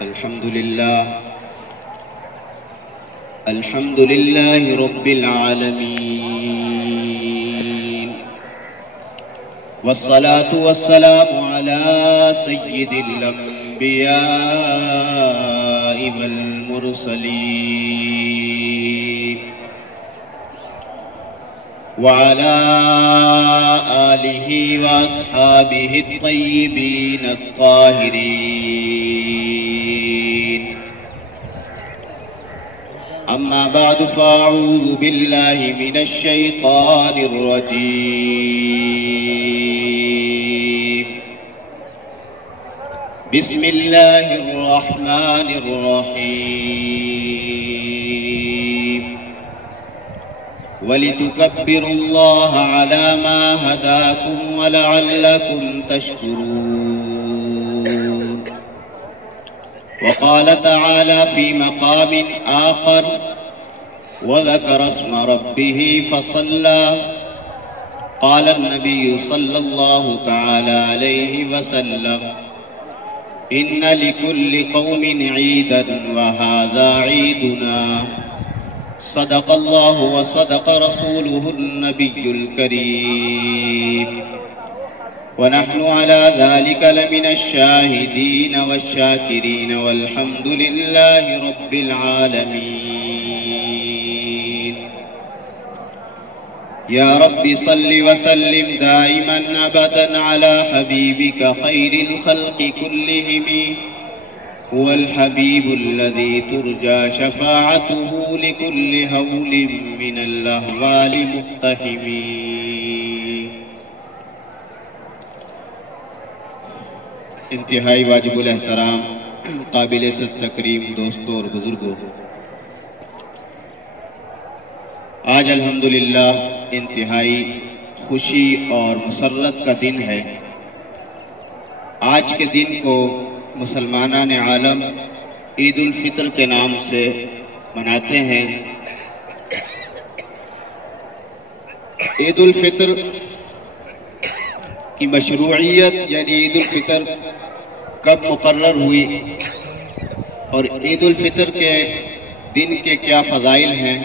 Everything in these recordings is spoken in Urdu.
الحمد لله رب العالمين، والصلاة والسلام على سيد الأنبياء والمرسلين، وعلى آله وأصحابه الطيبين الطاهرين. أما بعد، فأعوذ بالله من الشيطان الرجيم. بسم الله الرحمن الرحيم. ولتكبروا الله على ما هداكم ولعلكم تشكرون. وقال تعالى في مقام آخر: وذكر اسم ربه فصلى. قال النبي صلى الله تعالى عليه وسلم: إن لكل قوم عيدا وهذا عيدنا. صدق الله وصدق رسوله النبي الكريم، ونحن على ذلك لمن الشاهدين والشاكرين، والحمد لله رب العالمين. يا رب صل وسلم دائما أبدا على حبيبك خير الخلق كلهم، هو الحبيب الذي ترجى شفاعته لكل هول من الأهوال مقتحم. انتہائی واجب الاحترام، قابل عزت تکریم دوستوں اور بزرگوں، آج الحمدللہ انتہائی خوشی اور مسرت کا دن ہے۔ آج کے دن کو مسلمانان عالم عید الفطر کے نام سے مناتے ہیں۔ عید الفطر کی مشروعیت یعنی عید الفطر کب مقرر ہوئی اور عید الفطر کے دن کے کیا فضائل ہیں،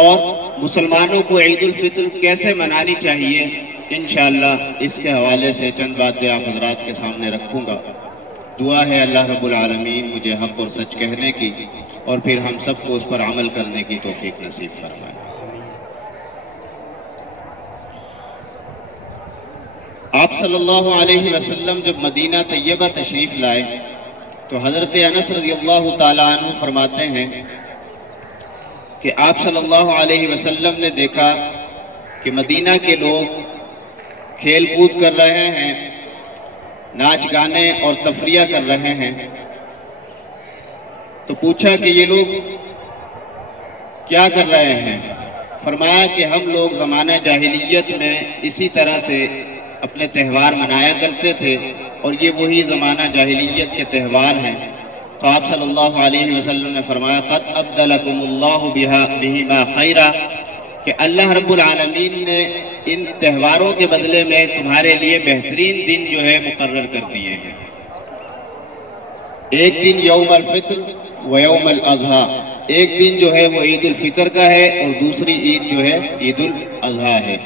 اور مسلمانوں کو عید الفطر کیسے منانی چاہیے، انشاءاللہ اس کے حوالے سے چند باتیں آپ حضرات کے سامنے رکھوں گا۔ دعا ہے اللہ رب العالمین مجھے حق اور سچ کہنے کی اور پھر ہم سب کو اس پر عمل کرنے کی توفیق نصیب فرمائے۔ آپ صلی اللہ علیہ وسلم جب مدینہ طیبہ تشریف لائے تو حضرت انس رضی اللہ تعالیٰ عنہ فرماتے ہیں کہ آپ صلی اللہ علیہ وسلم نے دیکھا کہ مدینہ کے لوگ کھیل کود کر رہے ہیں، ناچ گانے اور تفریح کر رہے ہیں، تو پوچھا کہ یہ لوگ کیا کر رہے ہیں؟ فرمایا کہ ہم لوگ زمانہ جاہلیت میں اسی طرح سے اپنے تہوار منایا کرتے تھے اور یہ وہی زمانہ جاہلیت کے تہوار ہیں۔ تو آپ صلی اللہ علیہ وسلم نے فرمایا: قد ابدلکم اللہ بہما خیرا، کہ اللہ رب العالمین نے ان تہواروں کے بدلے میں تمہارے لیے بہترین دن جو ہے مقرر کر دیے ہیں۔ ایک دن یوم الفطر و یوم الاضحیٰ، ایک دن جو ہے وہ عید الفطر کا ہے اور دوسری عید جو ہے عید الاضحیٰ ہے۔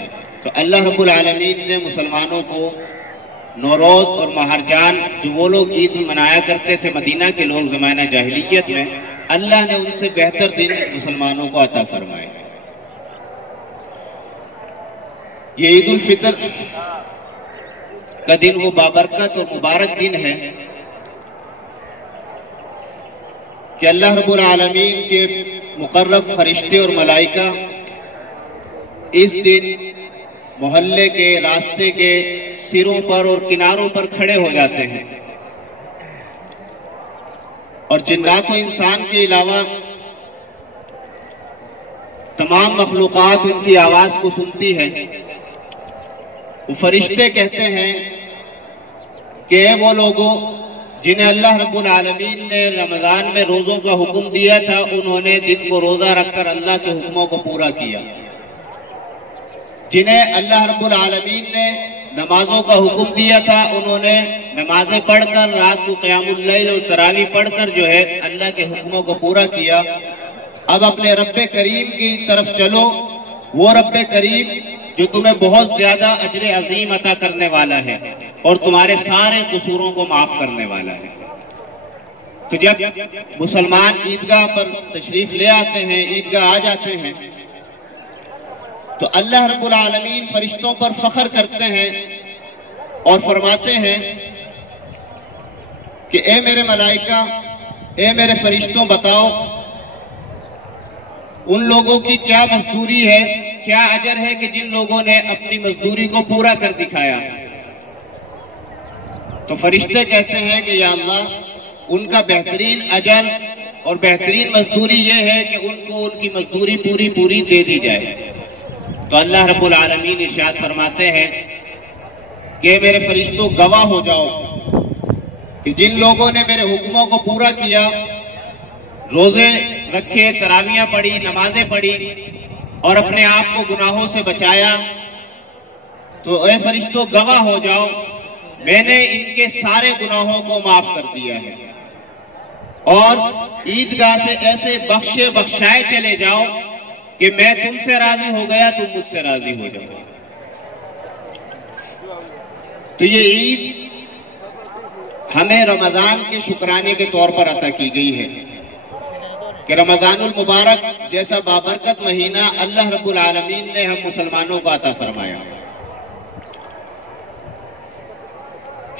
تو اللہ رب العالمین نے مسلمانوں کو نوروز اور مہرجان، جو وہ لوگ عید منایا کرتے تھے مدینہ کے لوگ زمانہ جاہلیت میں، اللہ نے ان سے بہتر دن مسلمانوں کو عطا فرمائے۔ یہ عید الفطر کا دن وہ بابرکت اور مبارک دن ہے کہ اللہ رب العالمین کے مقرب فرشتے اور ملائکہ اس دن محلے کے راستے کے سروں پر اور کناروں پر کھڑے ہو جاتے ہیں، اور جنات و انسان کے علاوہ تمام مخلوقات ان کی آواز کو سنتی ہے۔ وہ فرشتے کہتے ہیں کہ اے وہ لوگوں جنہیں اللہ رب العالمین نے رمضان میں روزوں کا حکم دیا تھا، انہوں نے دن کو روزہ رکھ کر اللہ کے حکموں کو پورا کیا۔ جنہیں اللہ رب العالمین نے نمازوں کا حکم دیا تھا، انہوں نے نمازیں پڑھ کر، رات کو قیام اللیل اور تراویح پڑھ کر جو ہے اللہ کے حکموں کو پورا کیا۔ اب اپنے رب کریم کی طرف چلو، وہ رب کریم جو تمہیں بہت زیادہ اجر عظیم عطا کرنے والا ہے اور تمہارے سارے قصوروں کو معاف کرنے والا ہے۔ تو جب مسلمان عیدگاہ پر تشریف لے آتے ہیں، عیدگاہ آ جاتے ہیں، تو اللہ رب العالمین فرشتوں پر فخر کرتے ہیں اور فرماتے ہیں کہ اے میرے ملائکہ، اے میرے فرشتوں، بتاؤ ان لوگوں کی کیا مزدوری ہے، کیا اجر ہے کہ جن لوگوں نے اپنی مزدوری کو پورا کر دکھایا۔ تو فرشتے کہتے ہیں کہ یا اللہ، ان کا بہترین اجر اور بہترین مزدوری یہ ہے کہ ان کو ان کی مزدوری پوری دے دی جائے۔ تو اللہ رب العالمین ارشاد فرماتے ہیں کہ میرے فرشتوں گواہ ہو جاؤ کہ جن لوگوں نے میرے حکموں کو پورا کیا، روزے رکھے، تراویحیں پڑھی، نمازیں پڑھی اور اپنے آپ کو گناہوں سے بچایا، تو اے فرشتوں گواہ ہو جاؤ، میں نے ان کے سارے گناہوں کو معاف کر دیا ہے، اور عیدگاہ سے ایسے بخشے بخشائے چلے جاؤ کہ میں تم سے راضی ہو گیا، تم مجھ سے راضی ہو جاؤ۔ تو یہ عید ہمیں رمضان کے شکرانے کے طور پر عطا کی گئی ہے کہ رمضان المبارک جیسا بابرکت مہینہ اللہ رب العالمین نے ہم مسلمانوں کو عطا فرمایا۔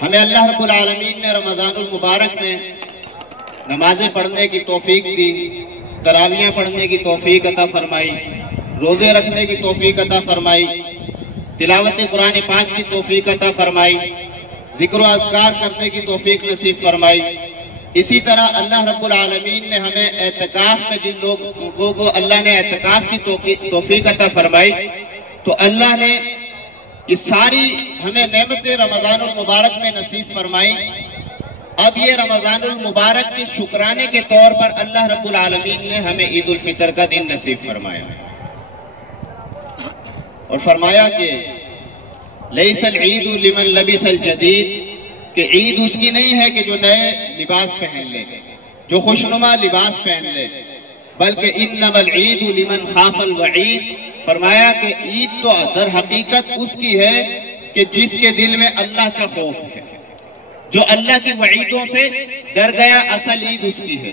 ہمیں اللہ رب العالمین نے رمضان المبارک میں نمازیں پڑھنے کی توفیق دی، تراویحیں پڑھنے کی توفیق عطا فرمائی، روزے رکھنے کی توفیق عطا فرمائی، تلاوت قرآن پاک کی توفیق عطا فرمائی، ذکر و اذکار کرنے کی توفیق نصیب فرمائی۔ اسی طرح اللہ رب العالمین نے ہمیں اعتکاف میں جن لوگوں کو اللہ نے اعتکاف کی توفیق عطا فرمائی، تو اللہ نے یہ ساری ہمیں نعمتیں رمضان المبارک میں نصیب فرمائی۔ اب یہ رمضان المبارک کے شکرانے کے طور پر اللہ رب العالمین نے ہمیں عید الفطر کا دن نصیب فرمایا، اور فرمایا کہ لیس العید لمن لبس الجدید، کہ عید اس کی نہیں ہے کہ جو نئے لباس پہن لے، جو خوشنما لباس پہن لے، بلکہ انما العید لمن خاف الوعید، فرمایا کہ عید تو در حقیقت اس کی ہے کہ جس کے دل میں اللہ کا خوف ہے، جو اللہ کی وعیدوں سے ڈر گیا، اصل عید اس کی ہے۔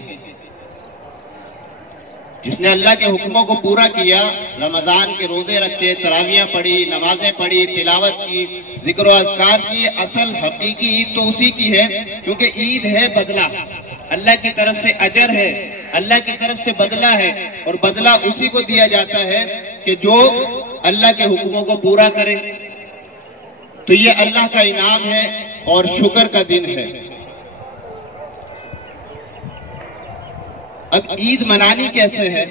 جس نے اللہ کے حکموں کو پورا کیا، رمضان کے روزے رکھے، تراویحیں پڑھی، نمازیں پڑھی، تلاوت کی، ذکر و اذکار کی، اصل حقیقی عید تو اسی کی ہے، کیونکہ عید ہے بدلہ، اللہ کی طرف سے اجر ہے، اللہ کی طرف سے بدلہ ہے، اور بدلہ اسی کو دیا جاتا ہے کہ جو اللہ کے حکموں کو پورا کرے۔ تو یہ اللہ کا انعام ہے اور شکر کا دن ہے۔ اب عید منانی کیسے ہے،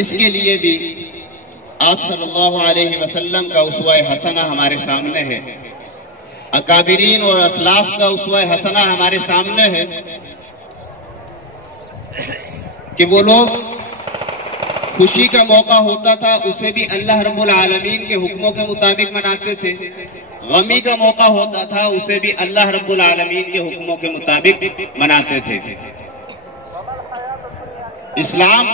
اس کے لیے بھی آپ صلی اللہ علیہ وسلم کا اسوہ حسنہ ہمارے سامنے ہے، اکابرین اور اسلاف کا اسوہ حسنہ ہمارے سامنے ہے کہ وہ لوگ خوشی کا موقع ہوتا تھا اسے بھی اللہ رب العالمین کے حکموں کے مطابق مناتے تھے، غمی کا موقع ہوتا تھا اسے بھی اللہ رب العالمین کے حکموں کے مطابق مناتے تھے۔ اسلام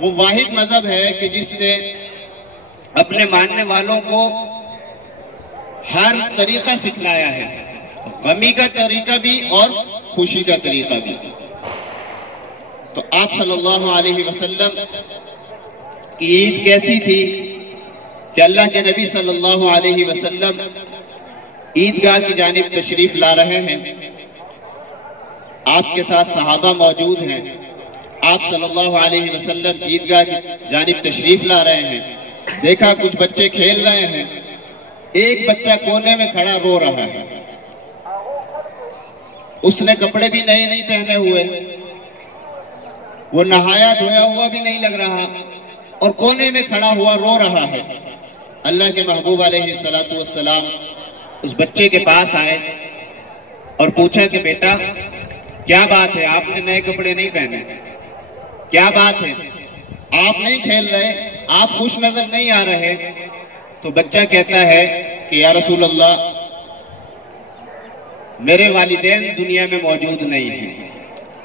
وہ واحد مذہب ہے کہ جس نے اپنے ماننے والوں کو ہر طریقہ سکھلایا ہے، غمی کا طریقہ بھی اور خوشی کا طریقہ بھی۔ تو آپ صلی اللہ علیہ وسلم کی عید کیسی تھی کہ اللہ کے نبی صلی اللہ علیہ وسلم عیدگاہ کی جانب تشریف لا رہے ہیں، آپ کے ساتھ صحابہ موجود ہیں، آپ صلی اللہ علیہ وسلم عیدگاہ کی جانب تشریف لا رہے ہیں، دیکھا کچھ بچے کھیل رہے ہیں، ایک بچہ کونے میں کھڑا رو رہا ہے، اس نے کپڑے بھی نئے نہیں پہنے ہوئے، وہ نہایا دھویا ہوا بھی نہیں لگ رہا، اور کونے میں کھڑا ہوا رو رہا ہے۔ اللہ کے محبوب علیہ السلام اس بچے کے پاس آئے اور پوچھا کہ بیٹا کیا بات ہے، آپ نے نئے کپڑے نہیں پہنے، کیا بات ہے، آپ نہیں کھیل رہے، آپ خوش نظر نہیں آ رہے؟ تو بچہ کہتا ہے کہ یا رسول اللہ، میرے والدین دنیا میں موجود نہیں ہیں،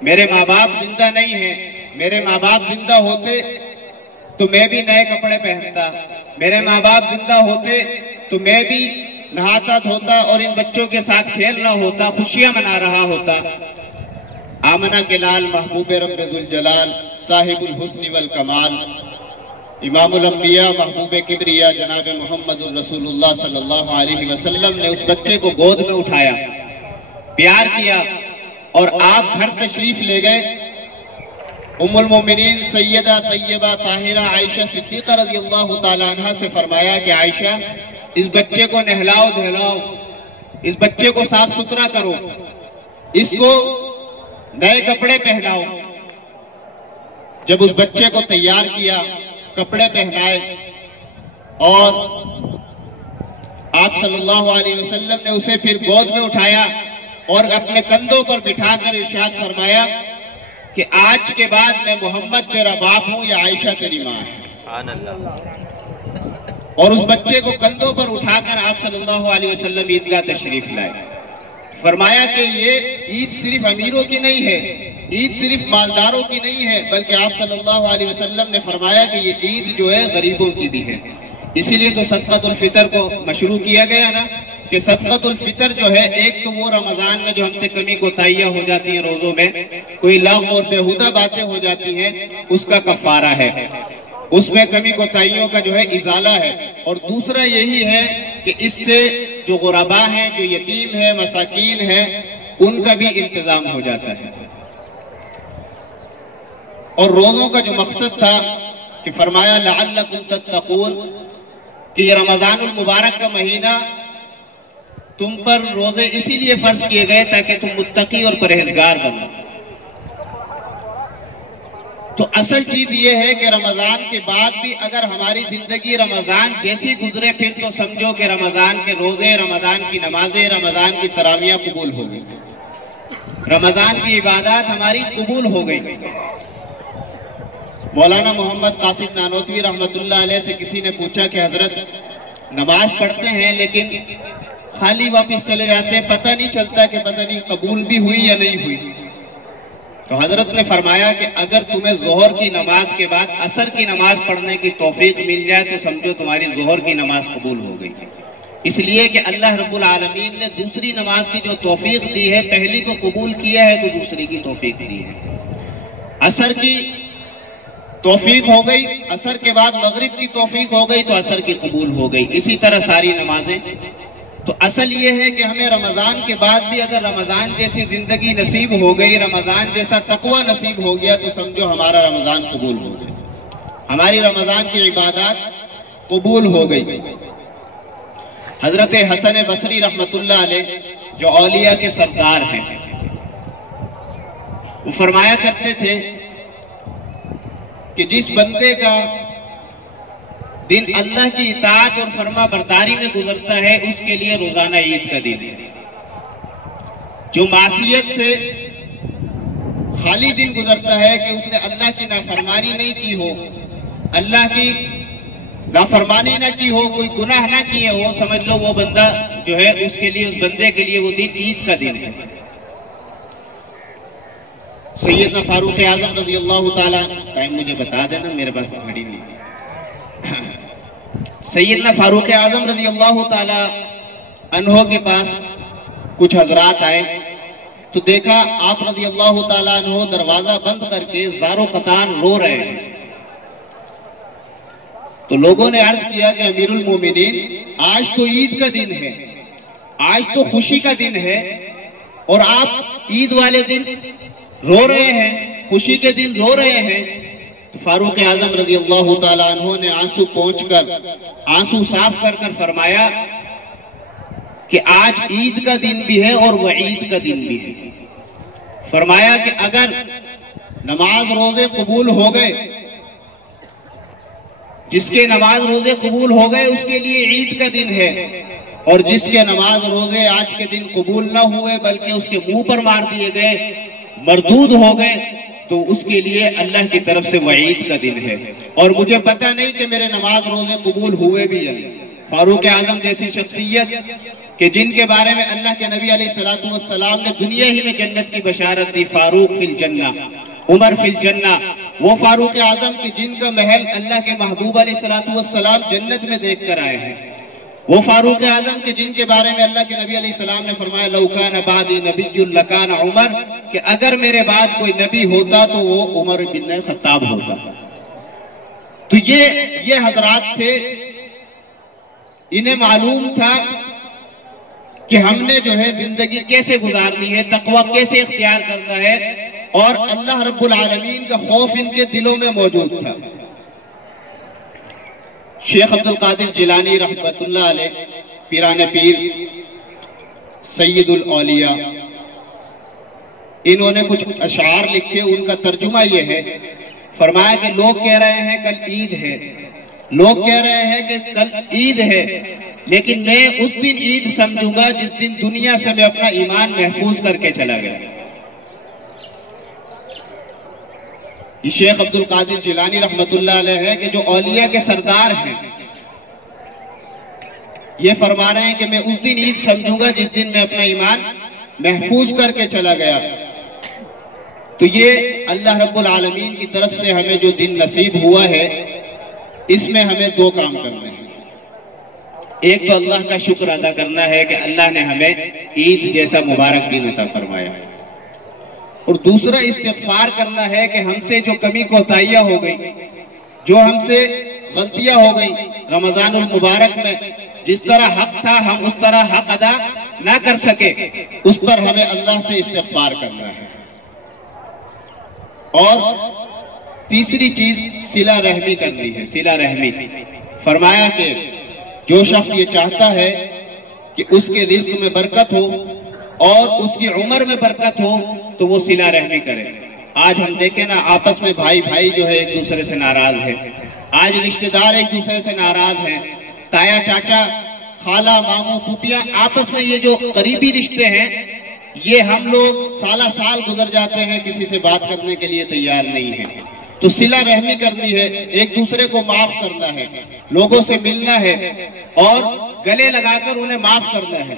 میرے ماں باپ زندہ نہیں ہیں، میرے ماں باپ زندہ ہوتے تو میں بھی نئے کپڑے پہنتا، میرے ماں باپ زندہ ہوتے تو میں بھی نہاتا دھوتا اور ان بچوں کے ساتھ کھیل رہا ہوتا، خوشیاں منا رہا ہوتا۔ آمنہ کے لال محبوب رب ذوالجلال صاحب الحسن والکمال امام الانبیاء محبوب کبریا جناب محمد الرسول اللہ صلی اللہ علیہ وسلم نے اس بچے کو گود میں اٹھایا، پیار کیا اور آپ گھر تشریف لے گئے۔ ام المومنین سیدہ طیبہ طاہرہ عائشہ صدیقہ رضی اللہ تعالی عنہ سے فرمایا کہ عائشہ اس بچے کو نہلاؤ دھلاؤ، اس بچے کو صاف ستھرا کرو، اس کو نئے کپڑے پہناؤ۔ جب اس بچے کو تیار کیا، کپڑے پہنائے اور آپ صلی اللہ علیہ وسلم نے اسے پھر گود میں اٹھایا اور اپنے کندھوں پر بٹھا کر ارشاد فرمایا کہ آج کے بعد میں محمد تیرا باپ ہوں یا عائشہ تیری ماں ہے۔ سبحان اللہ۔ اور اس بچے کو کندھوں پر اٹھا کر آپ صلی اللہ علیہ وسلم عیدگاہ تشریف لائے۔ فرمایا کہ یہ عید صرف امیروں کی نہیں ہے، عید صرف مالداروں کی نہیں ہے، بلکہ آپ صلی اللہ علیہ وسلم نے فرمایا کہ یہ عید جو ہے غریبوں کی بھی ہے۔ اسی لیے تو صدقۃ الفطر کو مشروع کیا گیا نا کہ صدقۃ الفطر جو ہے ایک تو وہ رمضان میں جو ہم سے کمی کوتاہیاں ہو جاتی ہیں، روزوں میں کوئی لغو اور بیہودہ باتیں ہو جاتی ہیں، اس کا کفارہ ہے، اس میں کمی کوتاہیوں کا جو ہے ازالہ ہے، اور دوسرا یہی ہے کہ اس سے جو غربا ہیں، جو یتیم ہیں، مساکین ہیں، ان کا بھی انتظام ہو جاتا ہے۔ اور روزوں کا جو مقصد تھا کہ فرمایا لعلکم تتقون کہ یہ رمضان المبارک کا مہینہ تم پر روزے اسی لیے فرض کیے گئے تاکہ تم متقی اور پرہیزگار بنو۔ تو اصل چیز یہ ہے کہ رمضان کے بعد بھی اگر ہماری زندگی رمضان جیسی گزرے پھر تو سمجھو کہ رمضان کے روزے، رمضان کی نمازیں، رمضان کی تراویح قبول ہو گئی، رمضان کی عبادات ہماری قبول ہو گئی۔ مولانا محمد قاسم نانوتوی رحمۃ اللہ علیہ سے کسی نے پوچھا کہ حضرت نماز پڑھتے ہیں لیکن خالی واپس چلے جاتے ہیں، پتہ نہیں چلتا کہ پتہ نہیں قبول بھی ہوئی یا نہیں ہوئی۔ تو حضرت نے فرمایا کہ اگر تمہیں ظہر کی نماز کے بعد عصر کی نماز پڑھنے کی توفیق مل جائے تو سمجھو تمہاری ظہر کی نماز قبول ہو گئی، اس لیے کہ اللہ رب العالمین نے دوسری نماز کی جو توفیق دی ہے، پہلی کو قبول کیا ہے تو دوسری کی توفیق دی ہے۔ عصر کی توفیق ہو گئی، عصر کے بعد مغرب کی توفیق ہو گئی تو عصر کی قبول ہو گئی، اسی طرح ساری نمازیں۔ تو اصل یہ ہے کہ ہمیں رمضان کے بعد بھی اگر رمضان جیسی زندگی نصیب ہو گئی، رمضان جیسا تقوی نصیب ہو گیا تو سمجھو ہمارا رمضان قبول ہو گیا، ہماری رمضان کی عبادات قبول ہو گئی۔ حضرت حسن بصری رحمت اللہ علیہ جو اولیاء کے سردار ہیں، وہ فرمایا کرتے تھے کہ جس بندے کا دن اللہ کی اطاعت اور فرما برداری میں گزرتا ہے اس کے لیے روزانہ عید کا دن ہے۔ جو معصیت سے خالی دن گزرتا ہے کہ اس نے اللہ کی نافرمانی نہیں کی ہو، اللہ کی نافرمانی نہ کی ہو، کوئی گناہ نہ کیے ہو، سمجھ لو وہ بندہ جو ہے اس کے لیے، اس بندے کے لیے وہ دن عید کا دن ہے۔ سیدنا فاروق اعظم رضی اللہ تعالیٰ، ٹائم مجھے بتا دینا، میرے پاس گھڑی نہیں۔ سیدنا فاروق اعظم رضی اللہ تعالیٰ عنہ کے پاس کچھ حضرات آئے تو دیکھا آپ رضی اللہ تعالیٰ عنہ دروازہ بند کر کے زار و قطان رو رہے ہیں۔ تو لوگوں نے عرض کیا کہ امیر المومنین آج تو عید کا دن ہے، آج تو خوشی کا دن ہے، اور آپ عید والے دن رو رہے ہیں، خوشی کے دن رو رہے ہیں۔ تو فاروق اعظم رضی اللہ تعالیٰ عنہ نے آنسو پہنچ کر، آنسو صاف کر کر فرمایا کہ آج عید کا دن بھی ہے اور وعید کا دن بھی ہے۔ فرمایا کہ اگر نماز روزے قبول ہو گئے، جس کے نماز روزے قبول ہو گئے اس کے لیے عید کا دن ہے، اور جس کے نماز روزے آج کے دن قبول نہ ہوئے بلکہ اس کے منہ پر مار دیے گئے، مردود ہو گئے، تو اس کے لیے اللہ کی طرف سے وعید کا دن ہے۔ اور مجھے پتہ نہیں کہ میرے نماز روزے قبول ہوئے بھی ہیں۔ فاروق اعظم جیسی شخصیت کہ جن کے بارے میں اللہ کے نبی علیہ الصلوۃ والسلام نے دنیا ہی میں جنت کی بشارت دی، فاروق فی الجنہ، عمر فی الجنہ، وہ فاروق اعظم کہ جن کا محل اللہ کے محبوب علیہ الصلوۃ والسلام جنت میں دیکھ کر آئے ہیں، وہ فاروق اعظم کہ جن کے بارے میں اللہ کے نبی علیہ السلام نے فرمایا لو کان بعدی نبی لکان عمر، کہ اگر میرے بعد کوئی نبی ہوتا تو وہ عمر بن خطاب ہوتا۔ تو یہ حضرات تھے، انہیں معلوم تھا کہ ہم نے جو ہے زندگی کیسے گزارنی ہے، تقوی کیسے اختیار کرنا ہے، اور اللہ رب العالمین کا خوف ان کے دلوں میں موجود تھا۔ شیخ عبد القادر جیلانی رحمۃ اللہ علیہ، پیران پیر، سید الاولیاء، انہوں نے کچھ اشعار لکھے، ان کا ترجمہ یہ ہے، فرمایا کہ لوگ کہہ رہے ہیں کل عید ہے، لوگ کہہ رہے ہیں کہ کل عید ہے، لیکن میں اس دن عید سمجھوں گا جس دن دنیا سے میں اپنا ایمان محفوظ کر کے چلا گیا۔ یہ شیخ عبد القادر جیلانی رحمۃ اللہ علیہ ہے کہ جو اولیاء کے سردار ہیں، یہ فرما رہے ہیں کہ میں اس دن عید سمجھوں گا جس دن میں اپنا ایمان محفوظ کر کے چلا گیا۔ تو یہ اللہ رب العالمین کی طرف سے ہمیں جو دن نصیب ہوا ہے، اس میں ہمیں دو کام کرنے ہیں۔ ایک تو اللہ کا شکر ادا کرنا ہے کہ اللہ نے ہمیں عید جیسا مبارک دن عطا فرمایا ہے، اور دوسرا استغفار کرنا ہے کہ ہم سے جو کمی کوتاہیاں ہو گئی، جو ہم سے غلطیاں ہو گئی، رمضان المبارک میں جس طرح حق تھا ہم اس طرح حق ادا نہ کر سکے، اس پر ہمیں اللہ سے استغفار کرنا ہے۔ اور تیسری چیز صلہ رحمی کرنی ہے، صلہ رحمی۔ فرمایا کہ جو شخص یہ چاہتا ہے کہ اس کے رزق میں برکت ہو اور اس کی عمر میں برکت ہو تو وہ صلہ رحمی کرے۔ آج ہم دیکھیں نا، آپس میں بھائی جو ہے ایک دوسرے سے ناراض ہے، آج رشتہ دار ایک دوسرے سے ناراض ہیں، تایا چاچا، خالہ ماموں پھوپھیاں، آپس میں یہ جو قریبی رشتے ہیں، یہ ہم لوگ سالہ سال گزر جاتے ہیں، کسی سے بات کرنے کے لیے تیار نہیں ہیں۔ تو صلہ رحمی کرنی ہے، ایک دوسرے کو معاف کرنا ہے، لوگوں سے ملنا ہے اور گلے لگا کر انہیں معاف کرنا ہے۔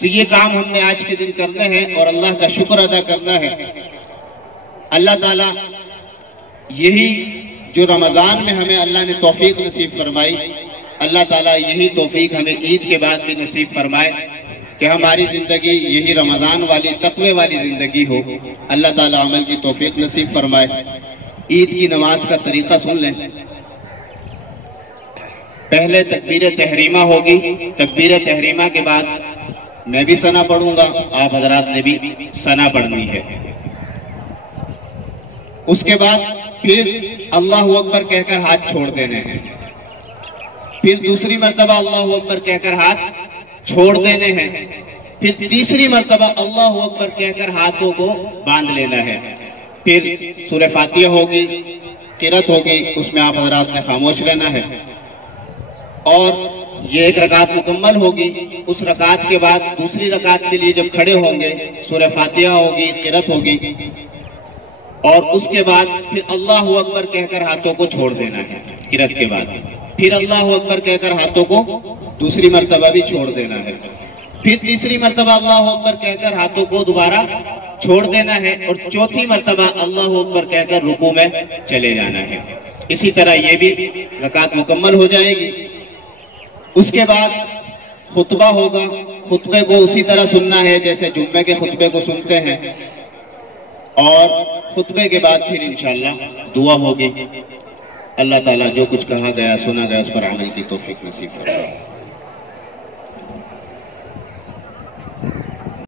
تو یہ کام ہم نے آج کے دن کرنے ہیں اور اللہ کا شکر ادا کرنا ہے۔ اللہ تعالیٰ یہی جو رمضان میں ہمیں اللہ نے توفیق نصیب فرمائی، اللہ تعالیٰ یہی توفیق ہمیں عید کے بعد بھی نصیب فرمائے کہ ہماری زندگی یہی رمضان والی تقوی والی زندگی ہو۔ اللہ تعالیٰ عمل کی توفیق نصیب فرمائے۔ عید کی نماز کا طریقہ سن لیں۔ پہلے تکبیر تحریمہ ہوگی، تکبیر تحریمہ کے بعد میں بھی ثنا پڑھوں گا، آپ حضرات نے بھی ثنا پڑھنی ہے۔ اس کے بعد پھر اللہ اکبر کہہ کر ہاتھ چھوڑ دینے ہیں، پھر دوسری مرتبہ اللہ اکبر کہہ کر ہاتھ چھوڑ دینے ہیں، پھر تیسری مرتبہ اللہ اکبر کہہ کر ہاتھوں کو باندھ لینا ہے، پھر سورہ فاتحہ ہوگی، قرأت ہوگی، اس میں آپ حضرات نے خاموش رہنا ہے، اور یہ ایک رکعت مکمل ہوگی۔ اس رکعت کے بعد دوسری رکعت کے لیے جب کھڑے ہوں گے، سورہ فاتحہ ہوگی، قرأت ہوگی، اور اس کے بعد پھر اللہ اکبر کہہ کر ہاتھوں کو چھوڑ دینا ہے۔ قرأت کے بعد پھر اللہ اکبر کہہ کر ہاتھوں کو دوسری مرتبہ بھی چھوڑ دینا ہے، پھر تیسری مرتبہ اللہ اکبر کہہ کر ہاتھوں کو دوبارہ چھوڑ دینا ہے، اور چوتھی مرتبہ اللہ اکبر کہہ کر رکوع میں چلے جانا ہے۔ اسی طرح یہ بھی رکعت مکمل ہو جائے گی۔ اس کے بعد خطبہ ہوگا، خطبے کو اسی طرح سننا ہے جیسے جمعے کے خطبے کو سنتے ہیں، اور خطبے کے بعد پھر انشاءاللہ دعا ہوگی۔ اللہ تعالیٰ جو کچھ کہا گیا سنا گیا اس پر عمل کی توفیق نصیب فرمائے۔